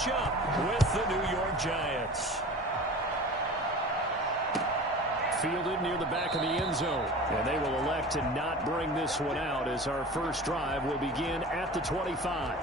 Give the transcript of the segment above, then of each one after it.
matchup with the New York Giants. Fielded near the back of the end zone. And they will elect to not bring this one out as our first drive will begin at the 25.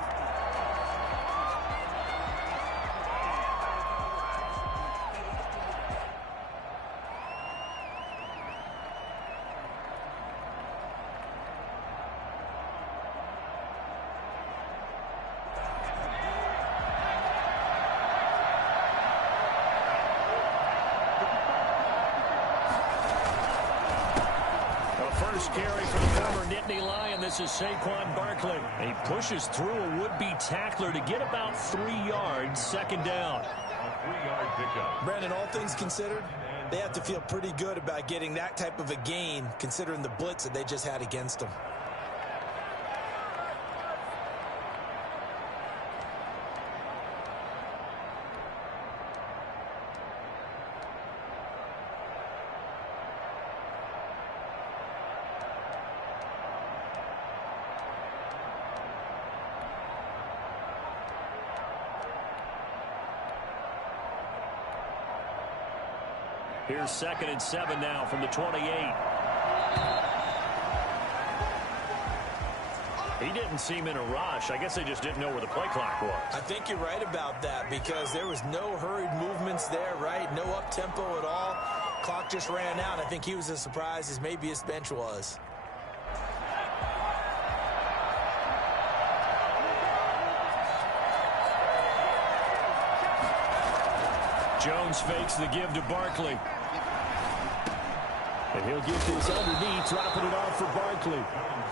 First carry for the former Nittany Lion. This is Saquon Barkley. He pushes through a would-be tackler to get about 3 yards, second down. A 3-yard pickup. Brandon, all things considered, they have to feel pretty good about getting that type of a gain, considering the blitz that they just had against them. Here's 2nd and 7 now from the 28. He didn't seem in a rush. I guess they just didn't know where the play clock was. I think you're right about that because there was no hurried movements there, right? No up-tempo at all. Clock just ran out. I think he was as surprised as maybe his bench was. Jones fakes the give to Barkley. And he'll get this underneath, dropping it off for Barkley.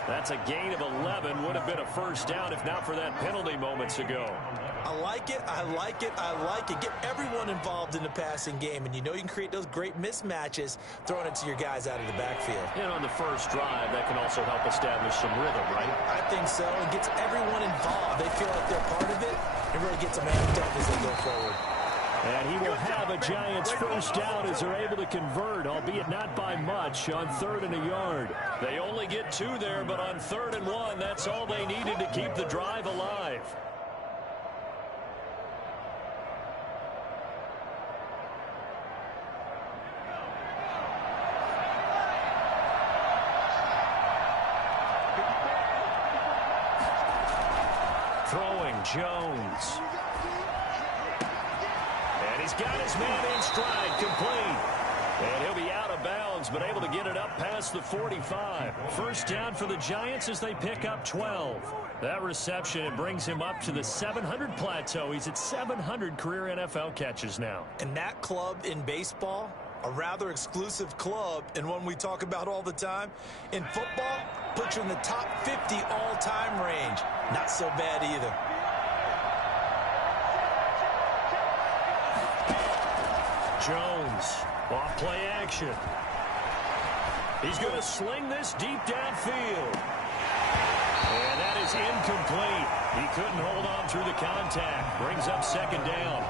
That's a gain of 11. Would have been a first down if not for that penalty moments ago. I like it, I like it, I like it. Get everyone involved in the passing game, and you know you can create those great mismatches throwing it to your guys out of the backfield. And on the first drive, that can also help establish some rhythm, right? I think so. It gets everyone involved. They feel like they're part of it. It really gets them amped up as they go forward. And he will have a Giants first down as they're able to convert, albeit not by much, on 3rd and a yard. They only get 2 there, but on 3rd and 1, that's all they needed to keep the drive alive. Throwing Jones. And he's got his man in stride, complete. And he'll be out of bounds, but able to get it up past the 45. First down for the Giants as they pick up 12. That reception, it brings him up to the 700 plateau. He's at 700 career NFL catches now. And that club in baseball, a rather exclusive club, and one we talk about all the time. In football, puts you in the top 50 all-time range. Not so bad either. Jones, off play action. He's going to sling this deep downfield. And that is incomplete. He couldn't hold on through the contact. Brings up second down.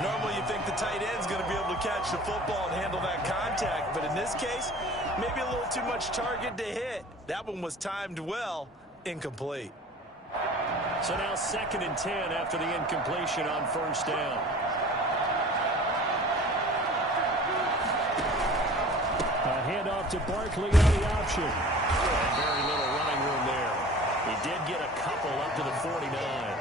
Normally you think the tight end's going to be able to catch the football and handle that contact, but in this case, maybe a little too much target to hit. That one was timed well, incomplete. So now 2nd and 10 after the incompletion on first down. A handoff to Barkley on the option. And very little running room there. He did get a couple up to the 49.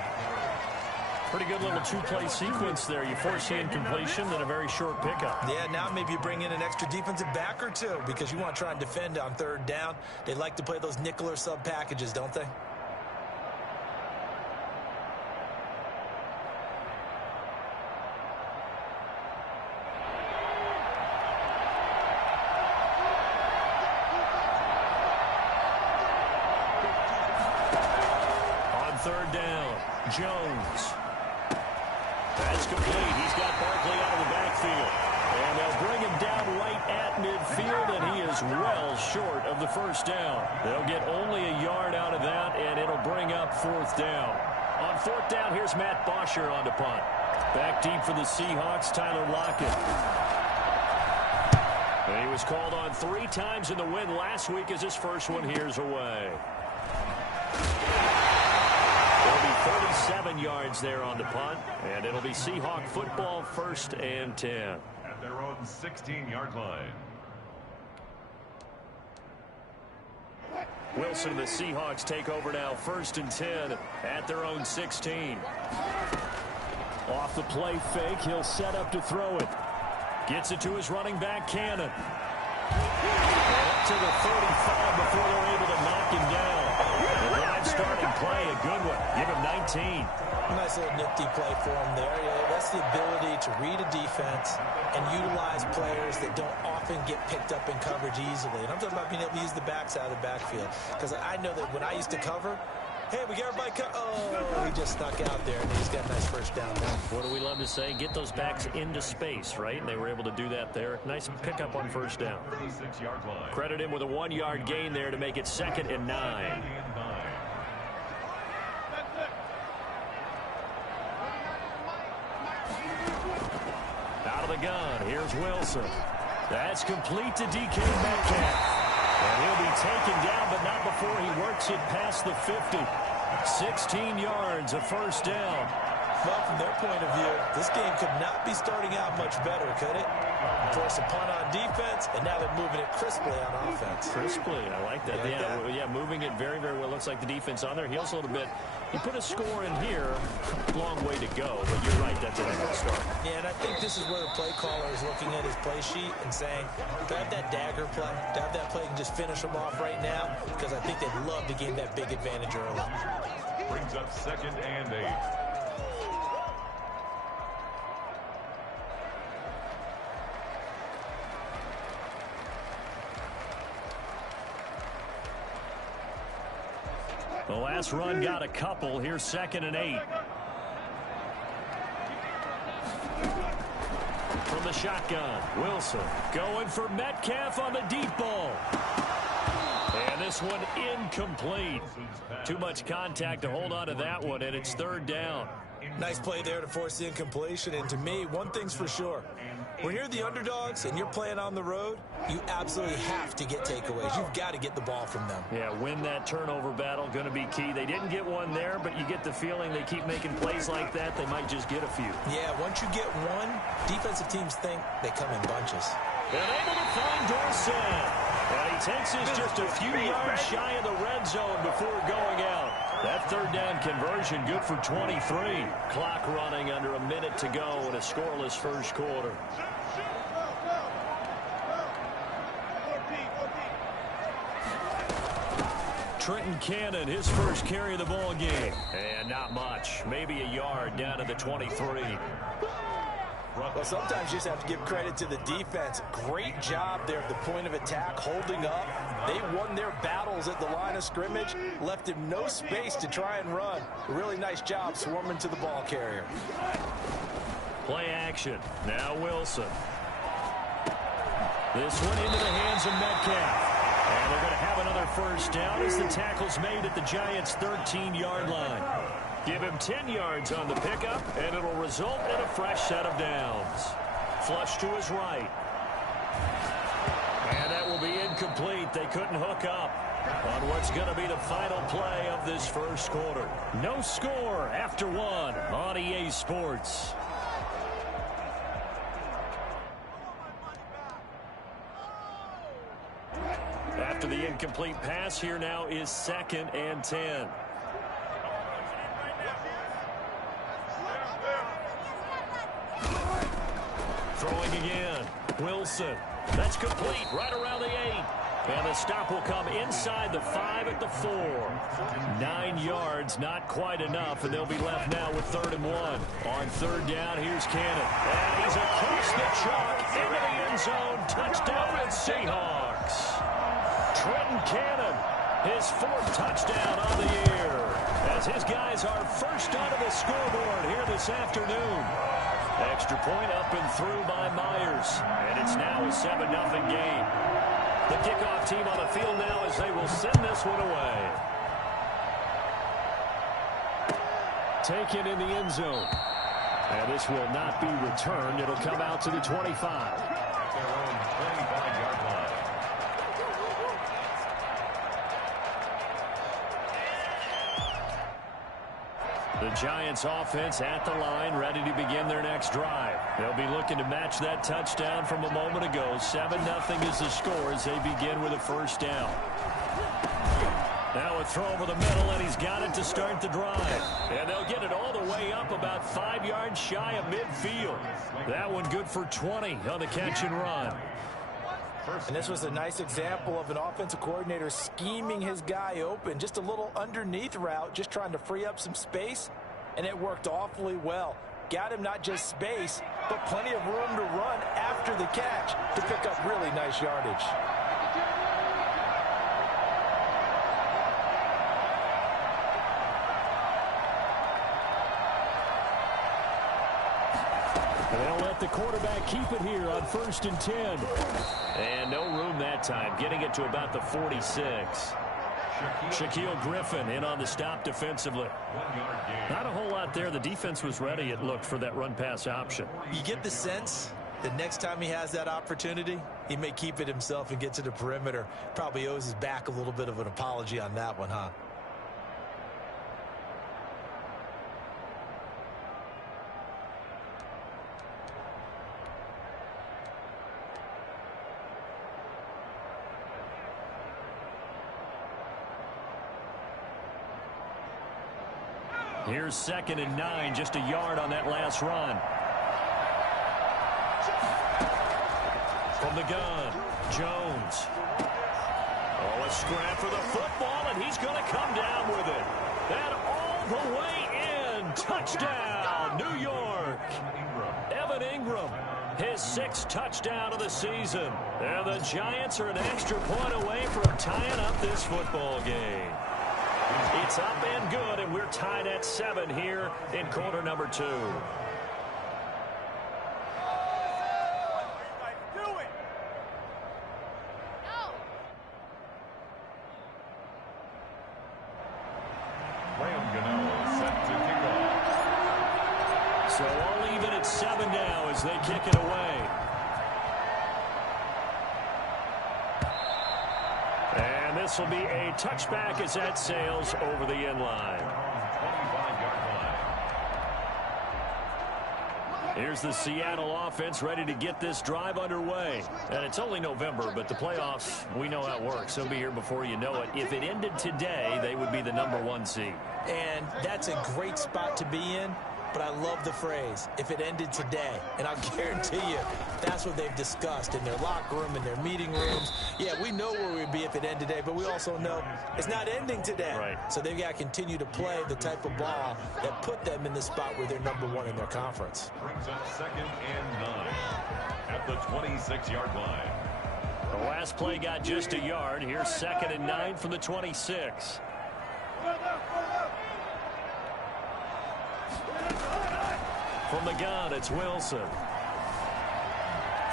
Pretty good little two-play sequence there. You force the incompletion, then a very short pickup. Yeah, now maybe you bring in an extra defensive back or two because you want to try and defend on 3rd down. They like to play those nickel or sub packages, don't they? On 3rd down, Jones. That's complete. He's got Barkley out of the backfield. And they'll bring him down right at midfield, and he is well short of the first down. They'll get only a yard out of that, and it'll bring up 4th down. On 4th down, here's Matt Bosher on the punt. Back deep for the Seahawks, Tyler Lockett. And he was called on 3 times in the win last week as his first one here's away. They'll be 37 yards there on the punt, and it'll be Seahawk football, 1st and 10. At their own 16-yard line. Wilson and the Seahawks take over now, 1st and 10 at their own 16. Off the play fake, he'll set up to throw it. Gets it to his running back, Cannon. Up to the 35 before they're able to knock him down. The drive starting play, a good one. Give him 19. Nice little nifty play for him there. Yeah, that's the ability to read a defense and utilize players that don't often get picked up in coverage easily. And I'm talking about being able to use the backs out of the backfield. Because I know that when I used to cover, hey, we got everybody he just snuck out there, and he's got a nice first down there. What do we love to say? Get those backs into space, right? And they were able to do that there. Nice pickup on first down. 36-yard line. Credit him with a 1-yard gain there to make it 2nd and 9. Out of the gun, here's Wilson. That's complete to DK Metcalf. And he'll be taken down, but not before he works it past the 50. 16 yards, a first down. Well, from their point of view, this game could not be starting out much better, could it? Force a punt on defense, and now they're moving it crisply on offense. Crisply, I like that. Yeah, moving it very, very well. Looks like the defense on their heels a little bit. He put a score in here. Long way to go, but you're right, that's a good start. Yeah, and I think this is where the play caller is looking at his play sheet and saying, do I have that dagger play? Do I have that play and just finish them off right now? Because I think they'd love to gain that big advantage early. Brings up 2nd and 8. The last run got a couple. Here's 2nd and 8. From the shotgun, Wilson going for Metcalf on the deep ball. And this one incomplete. Too much contact to hold on to that one, and it's 3rd down. Nice play there to force the incompletion. And to me, one thing's for sure. When you're the underdogs and you're playing on the road, you absolutely have to get takeaways. You've got to get the ball from them. Yeah, win that turnover battle, going to be key. They didn't get one there, but you get the feeling they keep making plays like that, they might just get a few. Yeah, once you get one, defensive teams think they come in bunches. And able to find Dorsett. And he takes us just a few yards shy of the red zone before going out. That 3rd down conversion good for 23. Clock running under a minute to go in a scoreless first quarter. Trenton Cannon, his first carry of the ball game. And not much. Maybe a yard down to the 23. Well, sometimes you just have to give credit to the defense. Great job there at the point of attack, holding up. They won their battles at the line of scrimmage, left him no space to try and run. A really nice job swarming to the ball carrier. Play action. Now Wilson. This one into the hands of Metcalf. And they're going to have another first down as the tackle's made at the Giants' 13-yard line. Give him 10 yards on the pickup, and it'll result in a fresh set of downs. Flush to his right. And that will be incomplete. They couldn't hook up on what's going to be the final play of this first quarter. No score after 1 on EA Sports. After the incomplete pass, here now is 2nd and 10. Throwing again. Wilson. That's complete right around the 8. And the stop will come inside the 5 at the 4. 9 yards, not quite enough, and they'll be left now with 3rd and 1. On 3rd down, here's Cannon. And he's across the chalk into the end zone. Touchdown, Seahawks. Trenton Cannon, his 4th touchdown on the year, as his guys are first onto the scoreboard here this afternoon. Extra point up and through by Myers, and it's now a 7-0 game. The kickoff team on the field now as they will send this one away. Taken in the end zone. And this will not be returned. It'll come out to the 25. The Giants offense at the line, ready to begin their next drive. They'll be looking to match that touchdown from a moment ago. 7-0 is the score as they begin with a first down. Now a throw over the middle, and he's got it to start the drive. And they'll get it all the way up about 5 yards shy of midfield. That one good for 20 on the catch and run. And this was a nice example of an offensive coordinator scheming his guy open. Just a little underneath route, just trying to free up some space, and it worked awfully well. Got him not just space, but plenty of room to run after the catch to pick up really nice yardage. They'll let the quarterback keep it here on 1st and 10. And no room that time, getting it to about the 46. Shaquille Griffin in on the stop defensively. Not a whole lot there. The defense was ready, it looked, for that run-pass option. You get the sense that next time he has that opportunity, he may keep it himself and get to the perimeter. Probably owes his back a little bit of an apology on that one, huh? Here's 2nd and 9, just a yard on that last run. From the gun, Jones. Oh, a scrap for the football, and he's going to come down with it. That all the way in. Touchdown, New York. Evan Ingram, his 6th touchdown of the season. And the Giants are an extra point away from tying up this football game. It's up and good, and we're tied at 7 here in quarter number 2. So all even at 7 now as they kick it away. And this will be a touchback as that sails over the end line. Here's the Seattle offense ready to get this drive underway. And it's only November, but the playoffs, we know how it works. They'll be here before you know it. If it ended today, they would be the #1 seed. And that's a great spot to be in. But I love the phrase, if it ended today. And I'll guarantee you, that's what they've discussed in their locker room, in their meeting rooms. Yeah, we know where we'd be if it ended today, but we also know it's not ending today. Right. So they've got to continue to play the type of ball that put them in the spot where they're #1 in their conference. Brings up 2nd and 9 at the 26-yard line. The last play got just a yard. Here's 2nd and 9 from the 26. From the gun, it's Wilson.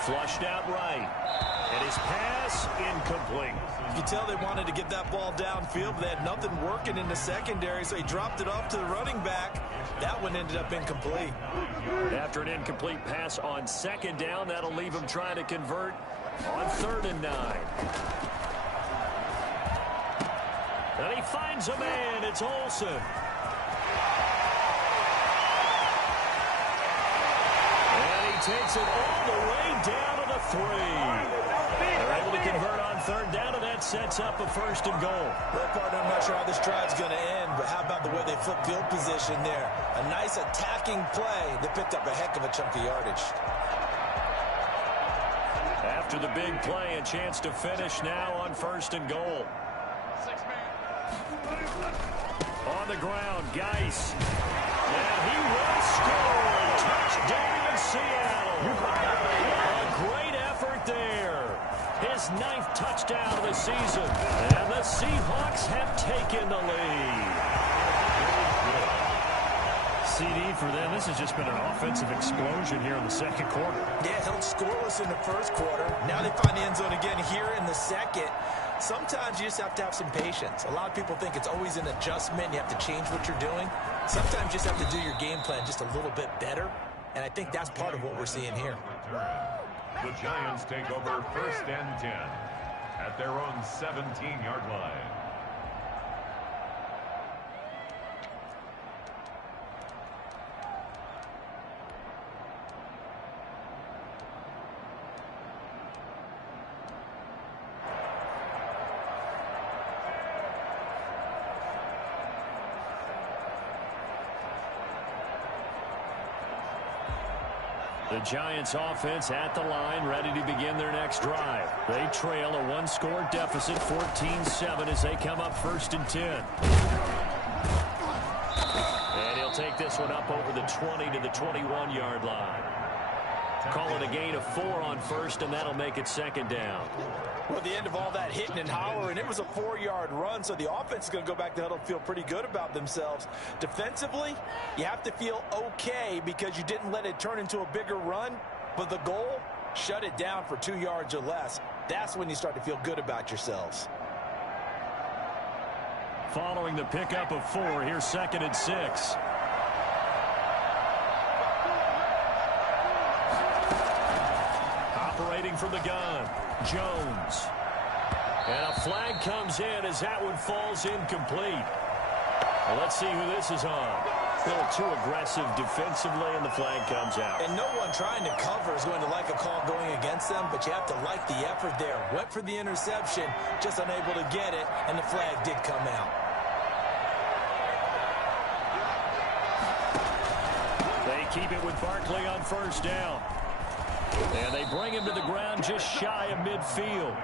Flushed out right. And his pass incomplete. You can tell they wanted to get that ball downfield, but they had nothing working in the secondary, so he dropped it off to the running back. That one ended up incomplete. After an incomplete pass on 2nd down, that'll leave him trying to convert on 3rd and 9. And he finds a man. It's Olsen. Takes it all the way down to the 3. They're able to convert on 3rd down, and that sets up a 1st and goal. Well, partner, I'm not sure how this drive's going to end, but how about the way they flip field position there? A nice attacking play that picked up a heck of a chunk of yardage. After the big play, a chance to finish now on 1st and goal. On the ground, Geis. And he will score. Touchdown, Seattle. A great effort there. His 9th touchdown of the season. And the Seahawks have taken the lead. CD for them. This has just been an offensive explosion here in the 2nd quarter. Yeah, held scoreless in the 1st quarter. Now they find the end zone again here in the 2nd. Sometimes you just have to have some patience. A lot of people think it's always an adjustment. You have to change what you're doing. Sometimes you just have to do your game plan just a little bit better. And I think that's part of what we're seeing here. The Giants take over 1st and 10 at their own 17-yard line. The Giants offense at the line, ready to begin their next drive. They trail a one-score deficit, 14-7, as they come up 1st and 10. And he'll take this one up over the 20 to the 21-yard line. Call it a gain of 4 on 1st, and that'll make it 2nd down. Well, at the end of all that hitting and hollering, it was a 4-yard run, so the offense is going to go back to the huddle and feel pretty good about themselves. Defensively, you have to feel okay because you didn't let it turn into a bigger run, but the goal, shut it down for 2 yards or less. That's when you start to feel good about yourselves. Following the pickup of 4, here's 2nd and 6. Operating from the gun, Jones. And a flag comes in as that one falls incomplete. Well, let's see who this is on. A little too aggressive defensively, and the flag comes out. And no one trying to cover is going to like a call going against them, but you have to like the effort there. Went for the interception, just unable to get it, and the flag did come out. They keep it with Barkley on 1st down. And they bring him to the ground just shy of midfield.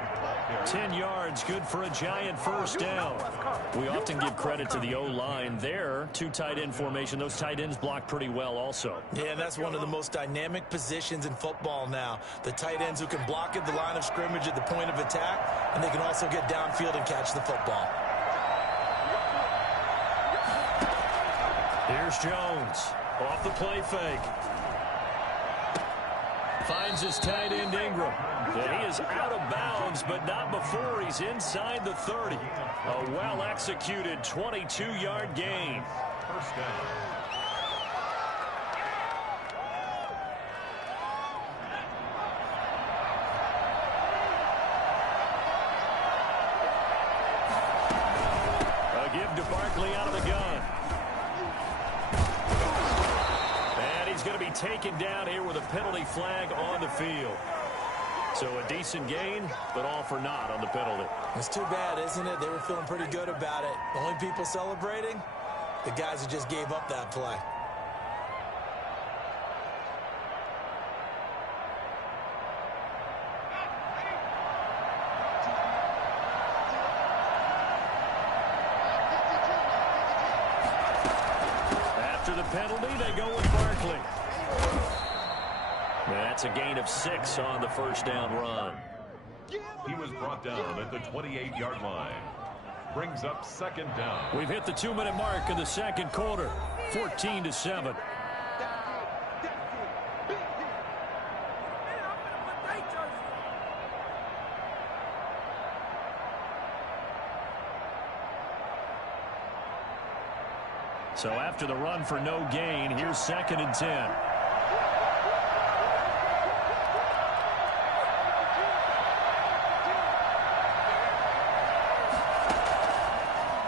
10 yards, good for a Giant 1st down. We often give credit to the O-line there. 2 tight end formation. Those tight ends block pretty well also. Yeah, that's one of the most dynamic positions in football now. The tight ends who can block at the line of scrimmage at the point of attack, and they can also get downfield and catch the football. Here's Jones. Off the play fake. Finds his tight end Ingram. And he is out of bounds, but not before he's inside the 30. A well-executed 22-yard gain. 1st down. A give to Barkley out of the gun. And he's going to be taken down here with a penalty flag on the field. So a decent gain, but all for naught on the penalty. It's too bad, isn't it? They were feeling pretty good about it. The only people celebrating, the guys who just gave up that play. After the penalty, they go with Barkley. That's a gain of 6 on the 1st down run. He was brought down at the 28-yard line. Brings up 2nd down. We've hit the 2-minute mark of the 2nd quarter. 14-7. So after the run for no gain, here's 2nd and 10.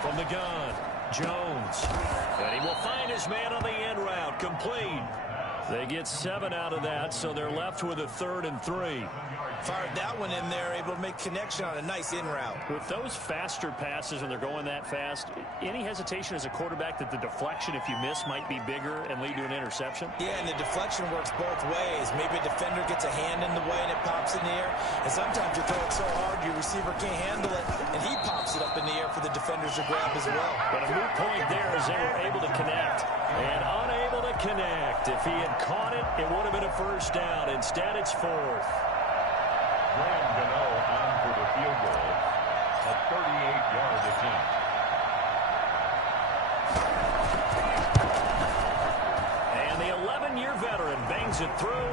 From the gun, Jones. And he will find his man on the end route, complete. They get 7 out of that, so they're left with a 3rd and 3. Fired that one in there, able to make connection on a nice in route. With those faster passes and they're going that fast, any hesitation as a quarterback that the deflection, if you miss, might be bigger and lead to an interception? Yeah, and the deflection works both ways. Maybe a defender gets a hand in the way and it pops in the air. And sometimes you throw it so hard your receiver can't handle it, and he pops it up in the air for the defenders to grab as well. But a moot point there as they were able to connect. And unable to connect. If he had caught it, it would have been a 1st down. Instead, it's 4th. Graham Gano on for the field goal. A 38-yard attempt. And the 11-year veteran bangs it through.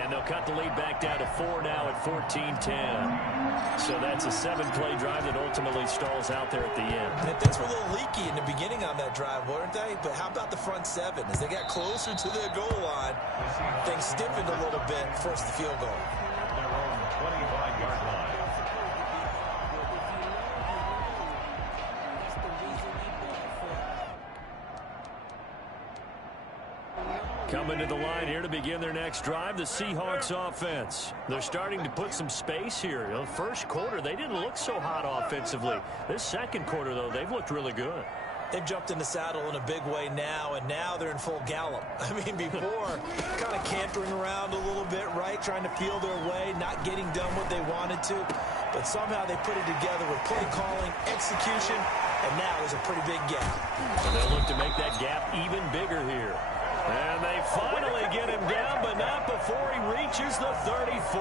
And they'll cut the lead back down to 4 now at 14-10. So that's a 7-play drive that ultimately stalls out there at the end. And things were a little leaky in the beginning on that drive, weren't they? But how about the front 7? As they got closer to the goal line, things stiffened a little bit, forced the field goal. Their own 25-yard line. Coming to the line here to begin their next drive, the Seahawks offense. They're starting to put some space here. The 1st quarter, they didn't look so hot offensively. This 2nd quarter, though, they've looked really good. They've jumped in the saddle in a big way now, and now they're in full gallop. I mean, before, kind of cantering around a little bit, right, trying to feel their way, not getting done what they wanted to. But somehow they put it together with play calling, execution, and now there's a pretty big gap. And they'll look to make that gap even bigger here. And they finally get him down, but not before he reaches the 34.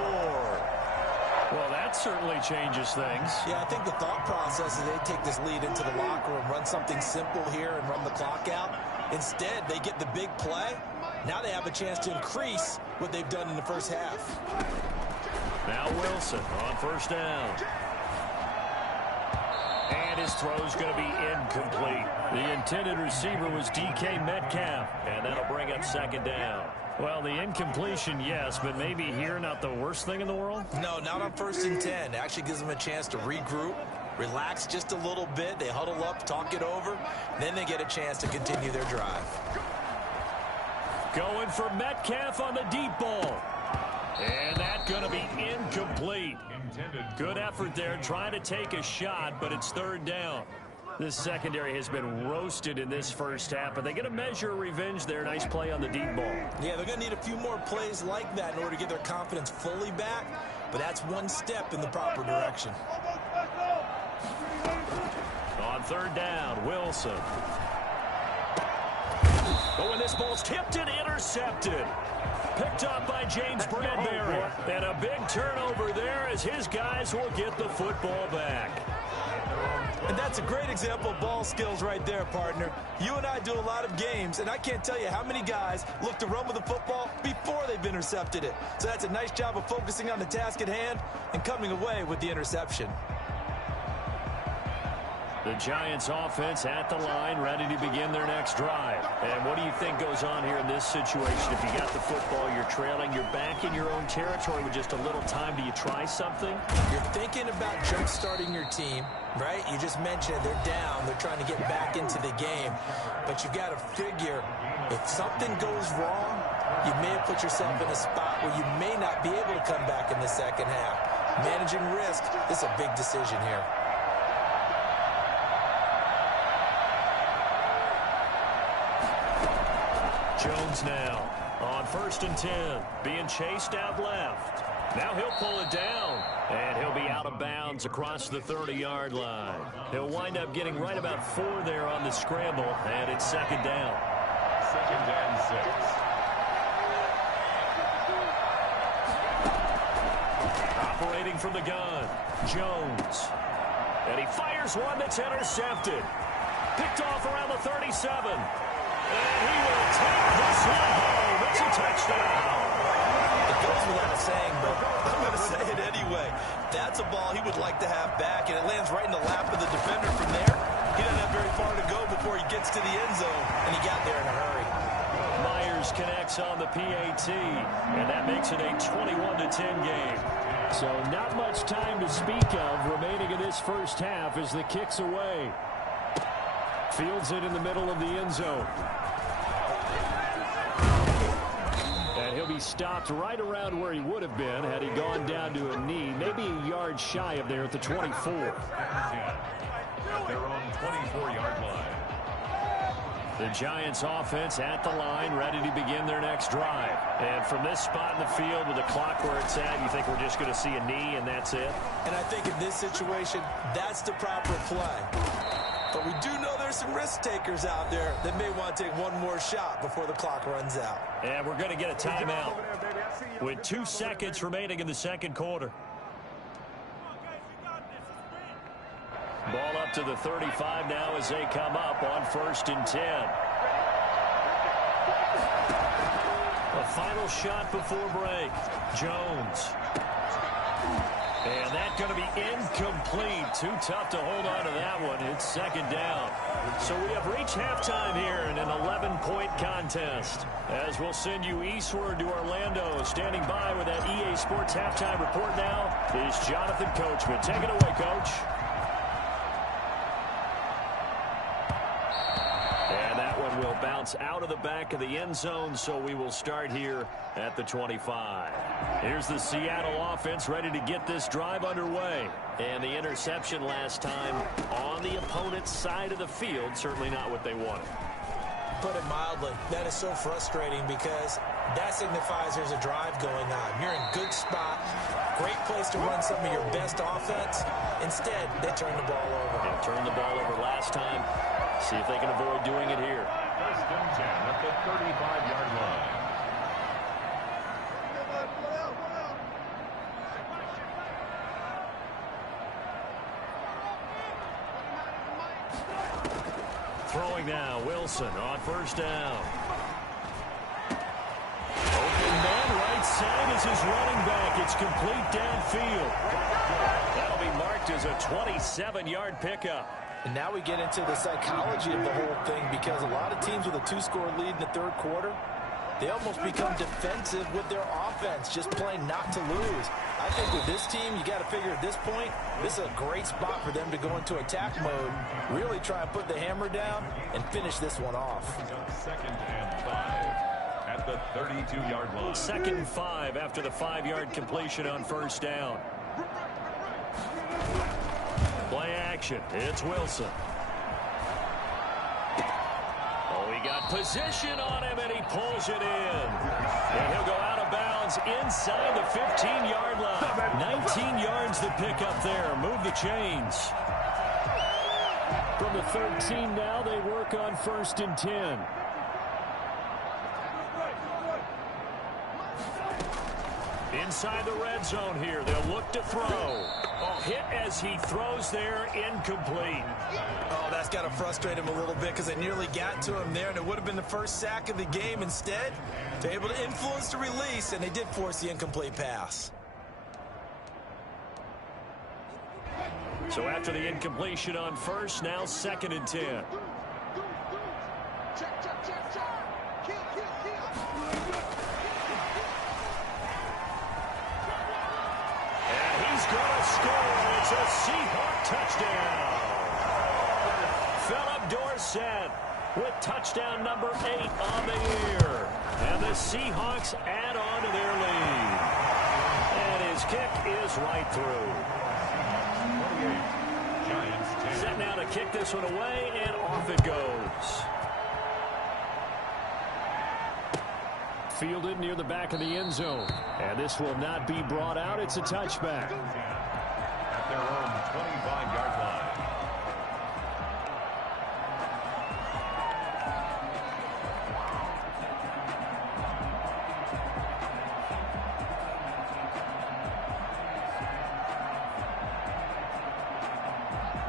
Well, that certainly changes things. Yeah, I think the thought process is they take this lead into the locker room, run something simple here and run the clock out. Instead, they get the big play. Now they have a chance to increase what they've done in the first half. Now Wilson on first down. And his throw's going to be incomplete. The intended receiver was DK Metcalf, and that'll bring up second down. Well, the incompletion, yes, but maybe here not the worst thing in the world? No, not on 1st and 10. It actually gives them a chance to regroup, relax just a little bit. They huddle up, talk it over. Then they get a chance to continue their drive. Going for Metcalf on the deep ball. And that's going to be incomplete. Good effort there, trying to take a shot, but it's third down. This secondary has been roasted in this first half, but they get a measure of revenge there. Nice play on the deep ball. Yeah, they're going to need a few more plays like that in order to get their confidence fully back, but that's one step in the proper direction. On third down, Wilson. Oh, and this ball's tipped and intercepted. Picked up by James Bradbury. And a big turnover there as his guys will get the football back. And that's a great example of ball skills right there, partner. You and I do a lot of games, and I can't tell you how many guys look to run with the football before they've intercepted it. So that's a nice job of focusing on the task at hand and coming away with the interception. The Giants offense at the line, ready to begin their next drive. And what do you think goes on here in this situation? If you got the football, you're trailing, you're back in your own territory with just a little time. Do you try something? You're thinking about jump-starting your team, right? You just mentioned it. They're down. They're trying to get back into the game. But you've got to figure, if something goes wrong, you may have put yourself in a spot where you may not be able to come back in the second half. Managing risk is a big decision here. Jones now on 1st and 10, being chased out left. Now he'll pull it down, and he'll be out of bounds across the 30-yard line. He'll wind up getting right about 4 there on the scramble, and it's second down. 2nd and 6. Operating from the gun, Jones. And he fires one that's intercepted. Picked off around the 37. And he will take this one home. It's a touchdown. It goes without saying, but I'm going to say it anyway. That's a ball he would like to have back, and it lands right in the lap of the defender from there. He doesn't have very far to go before he gets to the end zone, and he got there in a hurry. Myers connects on the PAT, and that makes it a 21-10 game. So not much time to speak of remaining in this first half as the kick's away. Fields it in the middle of the end zone. And he'll be stopped right around where he would have been had he gone down to a knee, maybe a yard shy of there at the 24. At their own 24-yard line. The Giants offense at the line, ready to begin their next drive. And from this spot in the field with the clock where it's at, you think we're just going to see a knee and that's it? And I think in this situation, that's the proper play. But we do know there's some risk takers out there that may want to take one more shot before the clock runs out. And we're going to get a timeout with 2 seconds remaining in the second quarter. Ball up to the 35 now as they come up on 1st and 10. A final shot before break. Jones. And that's going to be incomplete. Too tough to hold on to that one. It's second down. So we have reached halftime here in an 11-point contest. As we'll send you eastward to Orlando. Standing by with that EA Sports halftime report now is Jonathan Coachman. Take it away, Coach. And that one will bounce bounce out of the back of the end zone, so we will start here at the 25. Here's the Seattle offense ready to get this drive underway. And the interception last time on the opponent's side of the field, certainly not what they wanted. Put it mildly, that is so frustrating because that signifies there's a drive going on. You're in good spot, great place to run some of your best offense. Instead, they turn the ball over. Yeah, turned the ball over last time. See if they can avoid doing it here. First and 10 at the 35-yard line. Throwing now, Wilson on first down. Open man, right side is his running back. It's complete downfield. That'll be marked as a 27-yard pickup. And now we get into the psychology of the whole thing because a lot of teams with a 2-score lead in the third quarter, they almost become defensive with their offense, just playing not to lose. I think with this team, you got to figure at this point, this is a great spot for them to go into attack mode, really try and put the hammer down and finish this one off. Second and 5 at the 32-yard line. Second and 5 after the 5-yard completion on first down. Play action. It's Wilson. Oh, he got position on him, and he pulls it in. And he'll go out of bounds inside the 15-yard line. 19 yards to pick up there. Move the chains. From the 13 now, they work on first and 10. Inside the red zone here. They'll look to throw. Oh, hit as he throws there, incomplete. Oh, that's got to frustrate him a little bit because they nearly got to him there, and it would have been the first sack of the game. Instead, they're able to influence the release, and they did force the incomplete pass. So after the incompletion on first, now second and 10. Going to score. It's a Seahawk touchdown. Philip Dorsett with touchdown number 8 on the year. And the Seahawks add on to their lead. And his kick is right through. 28. Giants 10. Set now to kick this one away, and off it goes. Fielded near the back of the end zone. And this will not be brought out. It's a touchback. At their own 25-yard line.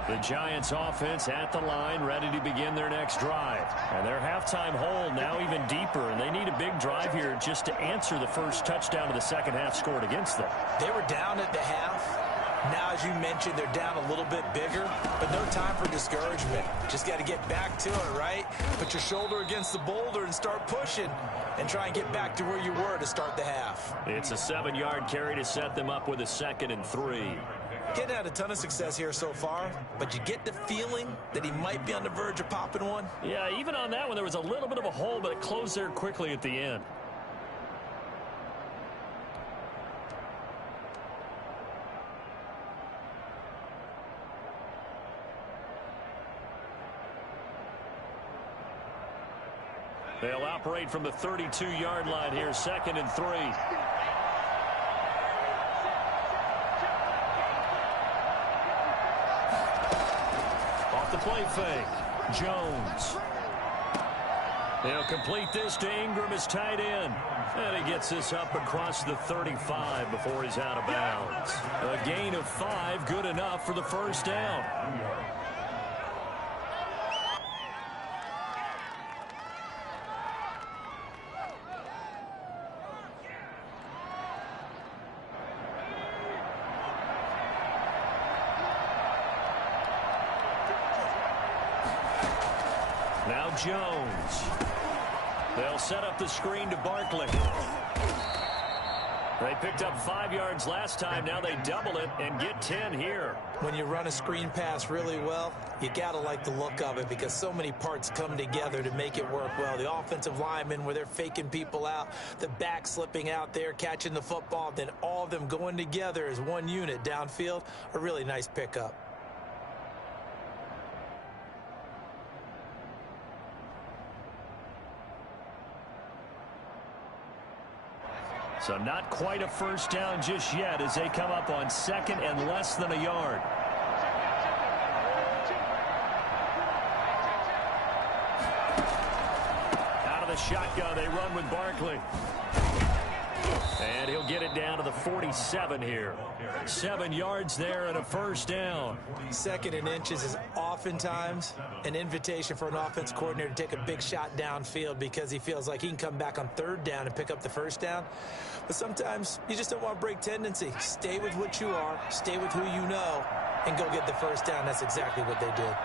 The Giants offense at the line, ready to begin their next drive. And their halftime hole now even deeper, and they need a big drive here just to answer the first touchdown of the second half scored against them. They were down at the half. Now, as you mentioned, they're down a little bit bigger, but no time for discouragement. Just got to get back to it, right? Put your shoulder against the boulder and start pushing and try and get back to where you were to start the half. It's a 7-yard carry to set them up with a 2nd and 3. Getting had a ton of success here so far, but you get the feeling that he might be on the verge of popping one. Yeah, even on that one, there was a little bit of a hole, but it closed there quickly at the end. They'll operate from the 32-yard line here, 2nd and 3. Off the play fake, Jones. They'll complete this to Ingram as tight end. And he gets this up across the 35 before he's out of bounds. A gain of 5, good enough for the first down. Now Jones. They'll set up the screen to Barkley. They picked up 5 yards last time. Now they double it and get 10 here. When you run a screen pass really well, you got to like the look of it because so many parts come together to make it work well. The offensive linemen where they're faking people out, the back slipping out there, catching the football, then all of them going together as one unit downfield, a really nice pickup. So not quite a first down just yet as they come up on 2nd and less than a yard. Out of the shotgun, they run with Barkley. And he'll get it down to the 47 here. 7 yards there and a first down. 2nd and inches is oftentimes an invitation for an offense coordinator to take a big shot downfield because he feels like he can come back on 3rd down and pick up the first down. But sometimes you just don't want to break tendency. Stay with what you are, stay with who you know, and go get the first down. That's exactly what they did.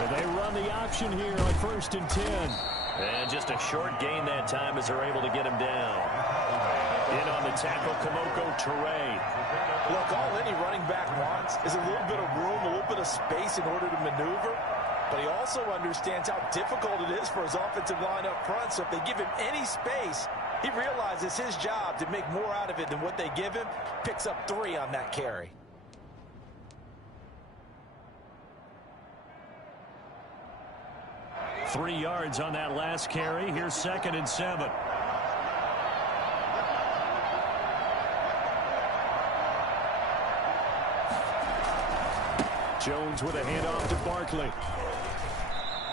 And they run the option here on 1st and 10. And just a short gain that time as they're able to get him down. In on the tackle, Kamoko Toure. Look, all any running back wants is a little bit of room, a little bit of space in order to maneuver. But he also understands how difficult it is for his offensive line up front. So if they give him any space, he realizes his job to make more out of it than what they give him. Picks up 3 on that carry. Three yards on that last carry. Here's 2nd and 7. Jones with a handoff to Barkley.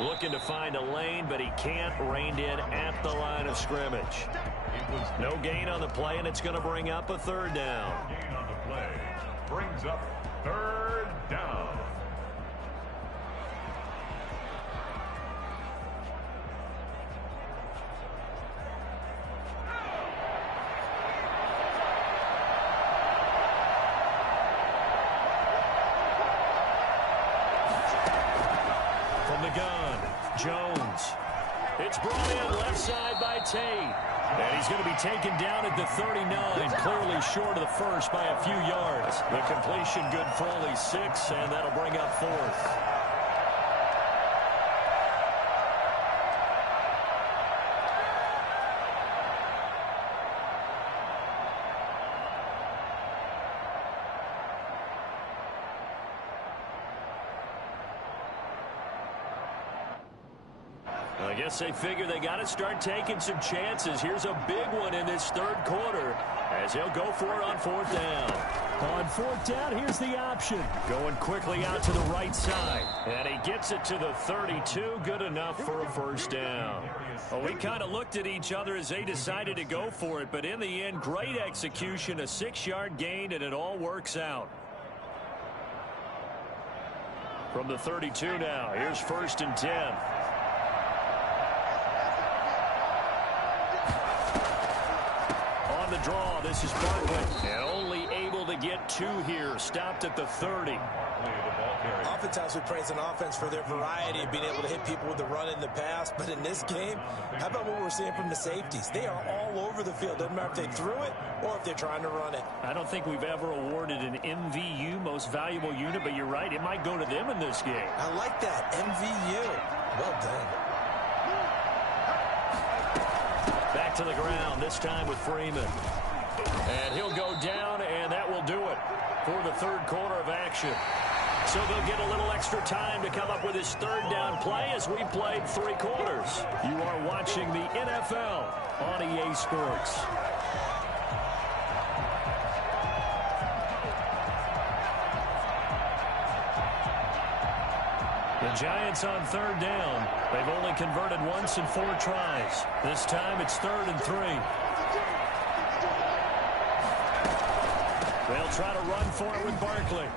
Looking to find a lane, but he can't. Reined in at the line of scrimmage. No gain on the play, and it's going to bring up a 3rd down. Gain on the play brings up 3rd down. Jones. It's brought in left side by Tate. And he's going to be taken down at the 39, clearly short of the first by a few yards. The completion good for only 6, and that'll bring up 4th. I guess they figure they got to start taking some chances. Here's a big one in this 3rd quarter as he'll go for it on 4th down. On 4th down, here's the option. Going quickly out to the right side. And he gets it to the 32. Good enough for a first down. Well, we kind of looked at each other as they decided to go for it. But in the end, great execution, a 6-yard gain, and it all works out. From the 32 now, here's 1st and 10. The draw. This is Barkley. And only able to get 2 here. Stopped at the 30. Oftentimes we praise an offense for their variety of being able to hit people with the run in the pass. But in this game, how about what we're seeing from the safeties? They are all over the field. Doesn't matter if they threw it or if they're trying to run it. I don't think we've ever awarded an MVU, most valuable unit, but you're right. It might go to them in this game. I like that. MVU. Well done. Back to the ground, this time with Freeman. And he'll go down, and that will do it for the 3rd quarter of action. So they'll get a little extra time to come up with his 3rd down play as we played 3 quarters. You are watching the NFL on EA Sports. The Giants on 3rd down. They've only converted once in 4 tries. This time it's 3rd and 3. They'll try to run for it with Barkley.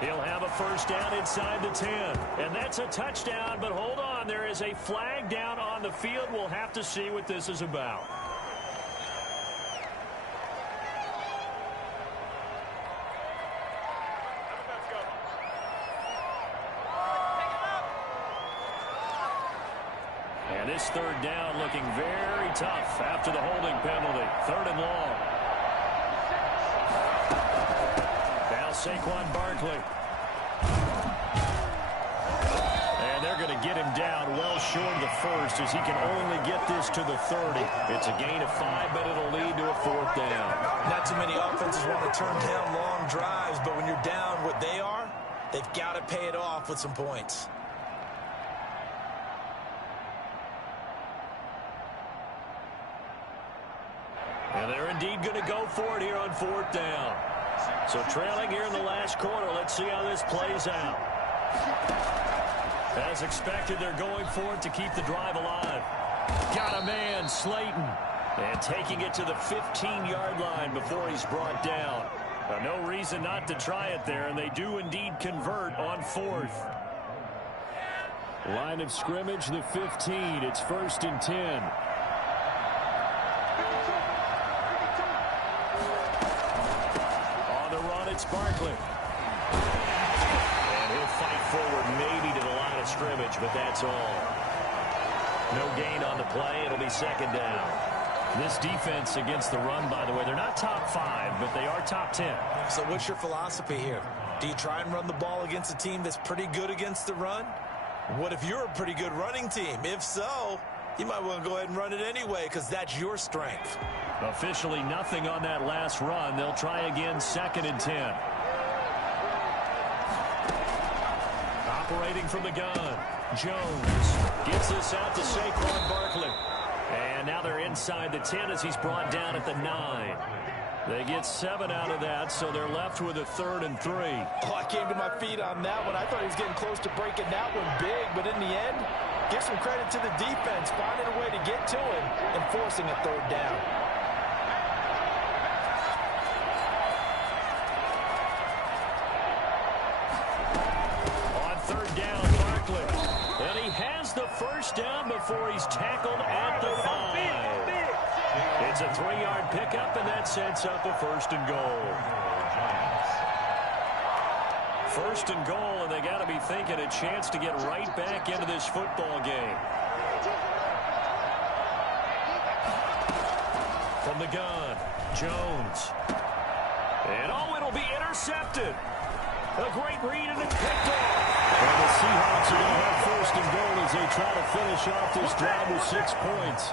He'll have a first down inside the 10. And that's a touchdown, but hold on. There is a flag down on the field. We'll have to see what this is about. And this third down looking very tough after the holding penalty. 3rd and long. Now Saquon Barkley. And they're going to get him down well short of the first as he can only get this to the 30. It's a gain of 5, but it'll lead to a 4th down. Not too many offenses want to turn down long drives, but when you're down what they are, they've got to pay it off with some points. And they're indeed going to go for it here on 4th down. So trailing here in the last quarter. Let's see how this plays out. As expected, they're going for it to keep the drive alive. Got a man, Slayton. And taking it to the 15-yard line before he's brought down. No reason not to try it there, and they do indeed convert on 4th. Line of scrimmage, the 15. It's 1st and 10. On the run, it's Barkley. And he'll fight forward maybe to the line of scrimmage, but that's all. No gain on the play. It'll be 2nd down. This defense against the run, by the way, they're not top 5, but they are top 10. So what's your philosophy here? Do you try and run the ball against a team that's pretty good against the run? What if you're a pretty good running team? If so, you might want to go ahead and run it anyway because that's your strength. Officially nothing on that last run. They'll try again, 2nd and 10. Operating from the gun, Jones gets this out to Saquon Barkley. And now they're inside the 10 as he's brought down at the 9. They get 7 out of that, so they're left with a 3rd and 3. Oh, I came to my feet on that one. I thought he was getting close to breaking that one big, but in the end, give some credit to the defense, finding a way to get to him and forcing a 3rd down. On 3rd down, Barkley. And he has the 1st down before he's tackled at the 5. It's a 3-yard pickup, and that sets up a 1st and goal. 1st and goal, and they got to be thinking a chance to get right back into this football game. From the gun, Jones. And it'll be intercepted. A great read, and it's picked off. And the Seahawks are going to have 1st and goal as they try to finish off this drive with 6 points.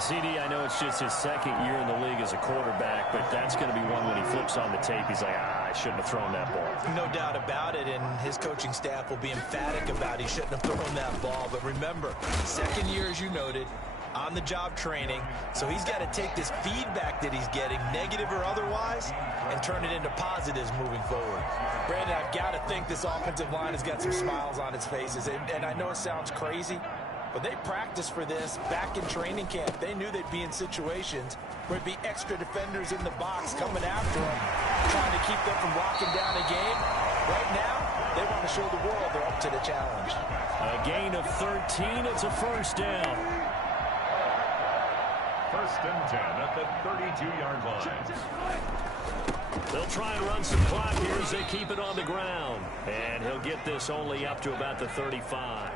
CD, I know it's just his 2nd year in the league as a quarterback, but that's going to be one when he flips on the tape. He's like, I shouldn't have thrown that ball. No doubt about it, and his coaching staff will be emphatic about he shouldn't have thrown that ball. But remember, 2nd year, as you noted, on-the-job training, so he's got to take this feedback that he's getting, negative or otherwise, and turn it into positives moving forward. Brandon, I've got to think this offensive line has got some smiles on its faces, and I know it sounds crazy, but they practiced for this back in training camp. They knew they'd be in situations where there'd be extra defenders in the box coming after them, trying to keep them from locking down a game. Right now, they want to show the world they're up to the challenge. A gain of 13. It's a 1st down. 1st and 10 at the 32-yard line. They'll try and run some clock here as they keep it on the ground. And he'll get this only up to about the 35.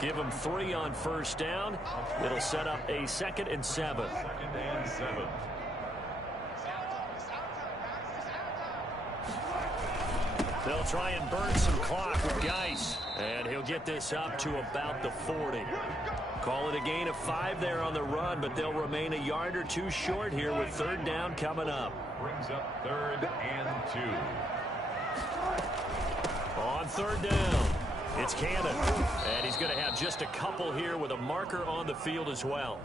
Give him 3 on 1st down. It'll set up a 2nd and 7. 2nd and 7. They'll try and burn some clock with Geis. And he'll get this up to about the 40. Call it a gain of 5 there on the run, but they'll remain a yard or 2 short here with 3rd down coming up. Brings up 3rd and 2. On 3rd down, it's Cannon. And he's going to have just a couple here with a marker on the field as well.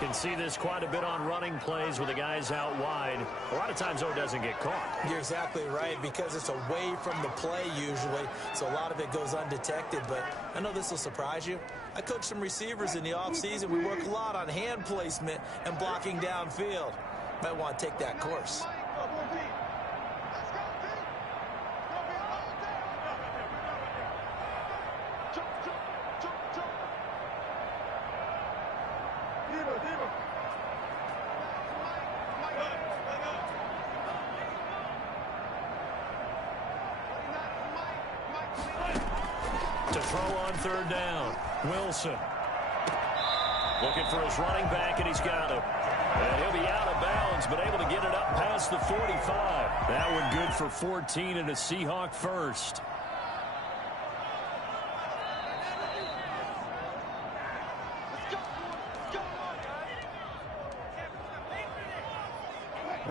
Can see this quite a bit on running plays with the guys out wide. A lot of times, though, it doesn't get caught. You're exactly right, because it's away from the play usually, so a lot of it goes undetected. But I know this will surprise you. I coach some receivers in the offseason. We work a lot on hand placement and blocking downfield. Might want to take that course. To throw on 3rd down, Wilson. Looking for his running back, and he's got him. And he'll be out of bounds, but able to get it up past the 45. That one good for 14 and a Seahawk first.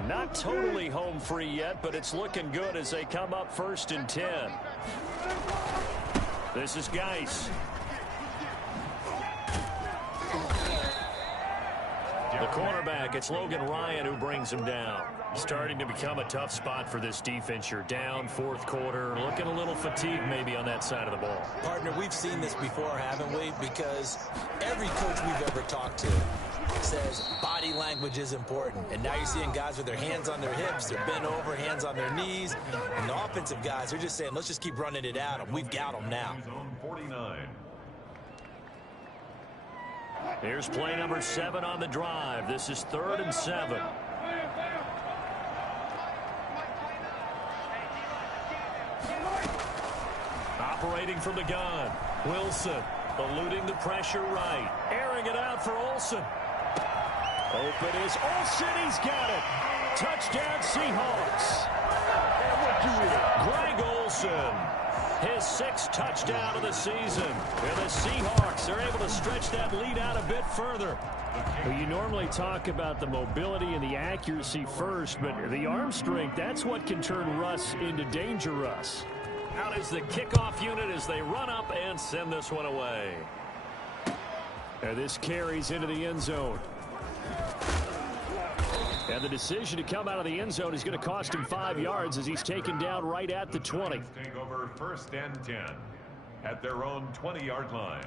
Not totally home free yet, but it's looking good as they come up 1st and 10. This is Geis. The cornerback, it's Logan Ryan who brings him down. Starting to become a tough spot for this defense. You're down 4th quarter, looking a little fatigued maybe on that side of the ball. Partner, we've seen this before, haven't we? Because every coach we've ever talked to says body language is important. And now you're seeing guys with their hands on their hips, they're bent over, hands on their knees. And the offensive guys are just saying, let's just keep running it at them. We've got them now. 49. Here's play number 7 on the drive. This is 3rd and 7. Operating from the gun. Wilson eluding the pressure right. Airing it out for Olsen. Open is Olsen. He's got it. Touchdown Seahawks. And what do we have? Greg Olsen. His 6th touchdown of the season. And the Seahawks are able to stretch that lead out a bit further. Well, you normally talk about the mobility and the accuracy first, but the arm strength, that's what can turn Russ into danger Russ. Out is the kickoff unit as they run up and send this one away. And this carries into the end zone. And the decision to come out of the end zone is going to cost him 5 yards as he's taken down right at the 20. Take over 1st and 10 at their own 20-yard line.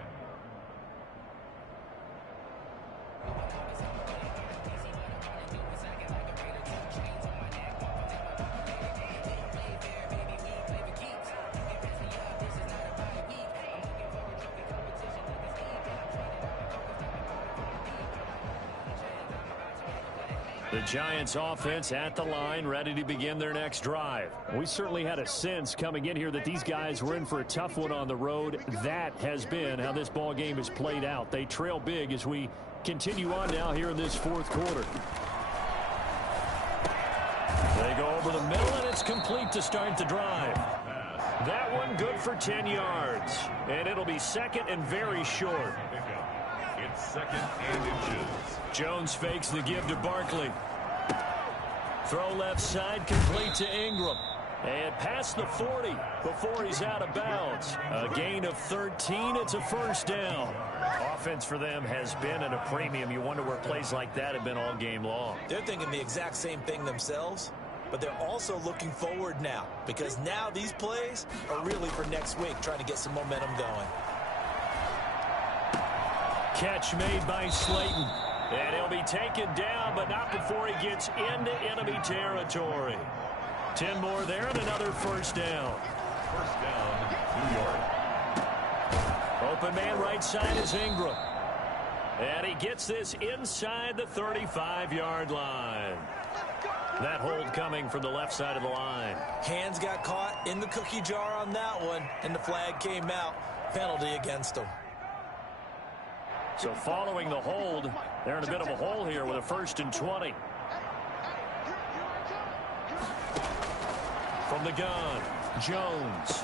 The Giants offense at the line, ready to begin their next drive. We certainly had a sense coming in here that these guys were in for a tough one on the road. That has been how this ball game has played out. They trail big as we continue on now here in this 4th quarter. They go over the middle, and it's complete to start the drive. That one good for 10 yards. And it'll be 2nd and very short. It's 2nd and inches. Jones fakes the give to Barkley. Throw left side, complete to Ingram. And past the 40 before he's out of bounds. A gain of 13. It's a 1st down. Offense for them has been at a premium. You wonder where plays like that have been all game long. They're thinking the exact same thing themselves, but they're also looking forward now because now these plays are really for next week, trying to get some momentum going. Catch made by Slayton. And he'll be taken down, but not before he gets into enemy territory. 10 more there and another 1st down. 1st down, New York. Open man right side is Ingram. And he gets this inside the 35-yard line. That hold coming from the left side of the line. Hands got caught in the cookie jar on that one, and the flag came out. Penalty against him. So following the hold, they're in a bit of a hole here with a 1st and 20. From the gun, Jones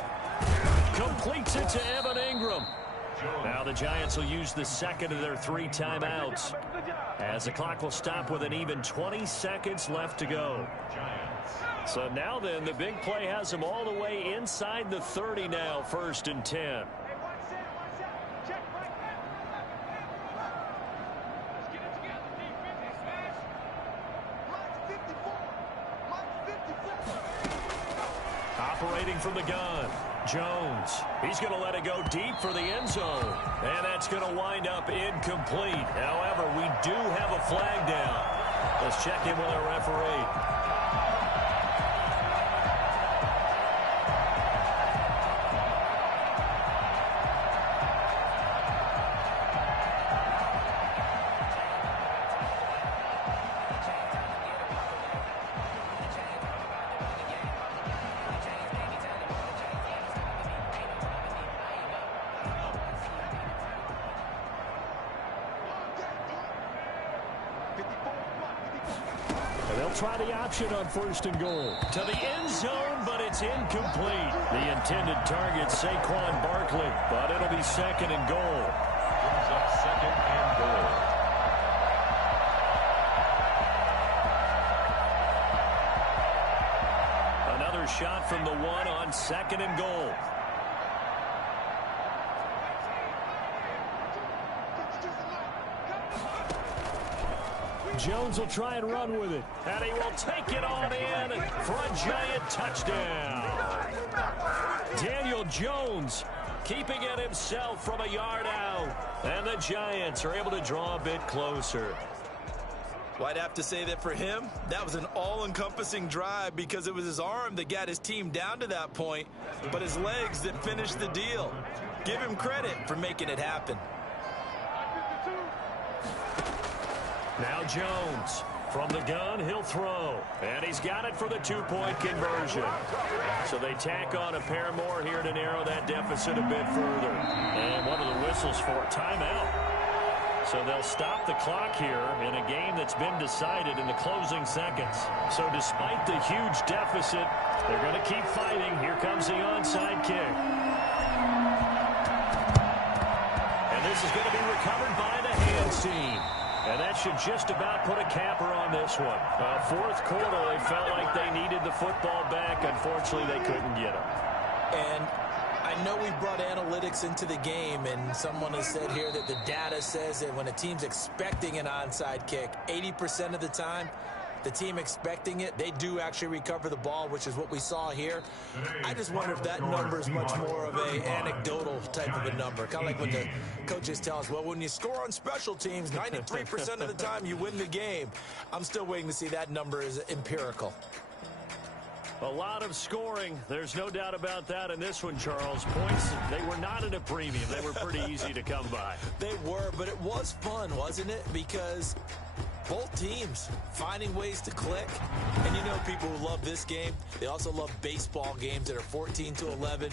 completes it to Evan Ingram. Now the Giants will use the 2nd of their 3 timeouts as the clock will stop with an even 20 seconds left to go. So now then, the big play has them all the way inside the 30 now, 1st and 10. Operating from the gun, Jones. He's going to let it go deep for the end zone. And that's going to wind up incomplete. However, we do have a flag down. Let's check in with our referee. try the option on 1st and goal. To the end zone, but it's incomplete. The intended target, Saquon Barkley, but it'll be 2nd and goal. Brings up 2nd and goal. Another shot from the 1 on 2nd and goal. Jones will try and run with it. And he will take it on in for a giant touchdown. Daniel Jones keeping it himself from a yard out. And the Giants are able to draw a bit closer. Well, I'd have to say that for him, that was an all-encompassing drive because it was his arm that got his team down to that point, but his legs that finished the deal. Give him credit for making it happen. Now Jones from the gun, he'll throw. And he's got it for the 2-point conversion. So they tack on a pair more here to narrow that deficit a bit further. And one of the whistles for a timeout. So they'll stop the clock here in a game that's been decided in the closing seconds. So despite the huge deficit, they're going to keep fighting. Here comes the onside kick. And this is going to be recovered by the hands team. And that should just about put a capper on this one. 4th quarter, they felt like they needed the football back. Unfortunately, they couldn't get it. And I know we brought analytics into the game, and someone has said here that the data says that when a team's expecting an onside kick, 80% of the time, the team expecting it, they do actually recover the ball, which is what we saw here. I just wonder if that number is much more of an anecdotal type of a number. Kind of like when the coaches tell us, well, when you score on special teams, 93% of the time you win the game. I'm still waiting to see that number is empirical. A lot of scoring. There's no doubt about that in this one, Charles. Points, they were not at a premium. They were pretty easy to come by. They were, but it was fun, wasn't it? Because both teams finding ways to click. And you know people who love this game, they also love baseball games that are 14-11.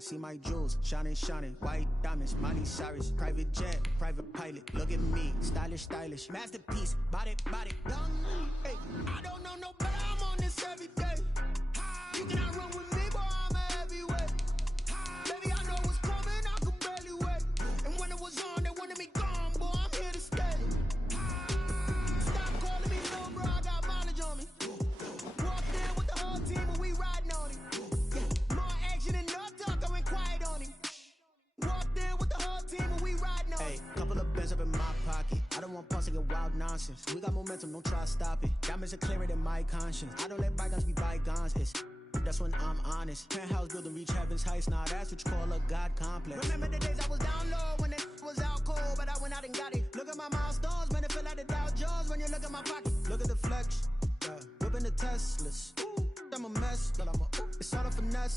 See my jewels, shining, white diamonds, Miley Cyrus, private jet, private pilot, look at me, stylish, masterpiece, body, done. Hey, I don't know no better, I'm on this every day. You cannot run with me, boy, I'm a heavyweight. Baby, I know what's coming, I could barely wait. And when it was on, they wanted me gone, boy, I'm here to stay. Stop calling me little bro, I got mileage on me. Walked in with the whole team and we riding on it. More action and no talk, I went quiet on him. Walked in with the whole team and we riding on it. Hey, couple of bands up in my pocket. I don't want pause to get wild nonsense. We got momentum, don't try to stop it. Diamonds are clearer than my conscience. I don't let bygones be bygones. That's when I'm honest. Penthouse building reach heaven's heights. Nah, that's what you call a God complex. Remember the days I was down low when it was out cold, but I went out and got it. Look at my milestones, man, it feel like the Dow Jones when you look at my pocket. Look at the flex, whipping the Teslas. Ooh, I'm a mess, but it's all a finesse.